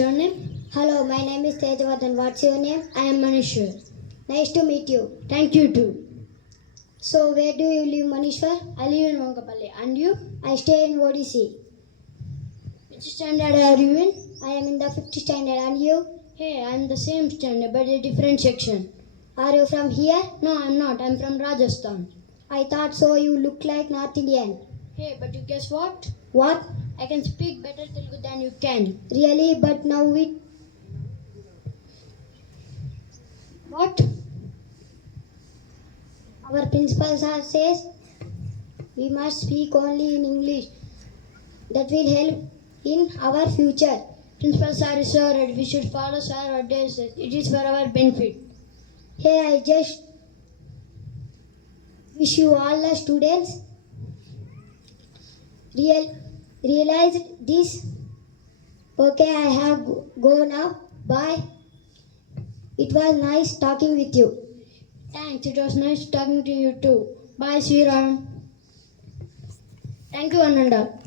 your name? Hello, my name is Tejavardhan. What's your name? I am Manishwar. Nice to meet you. Thank you too. So, where do you live, Manishwar? I live in Vankapalli. And you? I stay in Odissi. Which standard are you in? I am in the 5th standard. And you? Hey, I am the same standard but a different section. Are you from here? No, I am not. I am from Rajasthan. I thought so. You look like North Indian. Hey, but you guess what? What? I can speak better Telugu than you can. Really? But now we. What? Our principal sir says we must speak only in English. That will help in our future. Principal sir is so right. We should follow sir what they say. It is for our benefit. Hey, I just wish you all the students realized this. Okay, I have go now. Bye. It was nice talking with you. Thanks. It was nice talking to you too. Bye, see you around. Thank you, one and all.